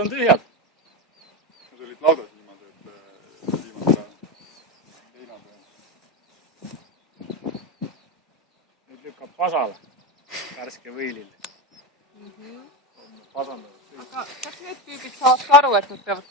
on tühjad. Need olid laudas viimased heina peal. Nüüd lükkab pasale värske võilil. Pasandavad. Aga kas need tüübid saavad ka aru, et nad peavad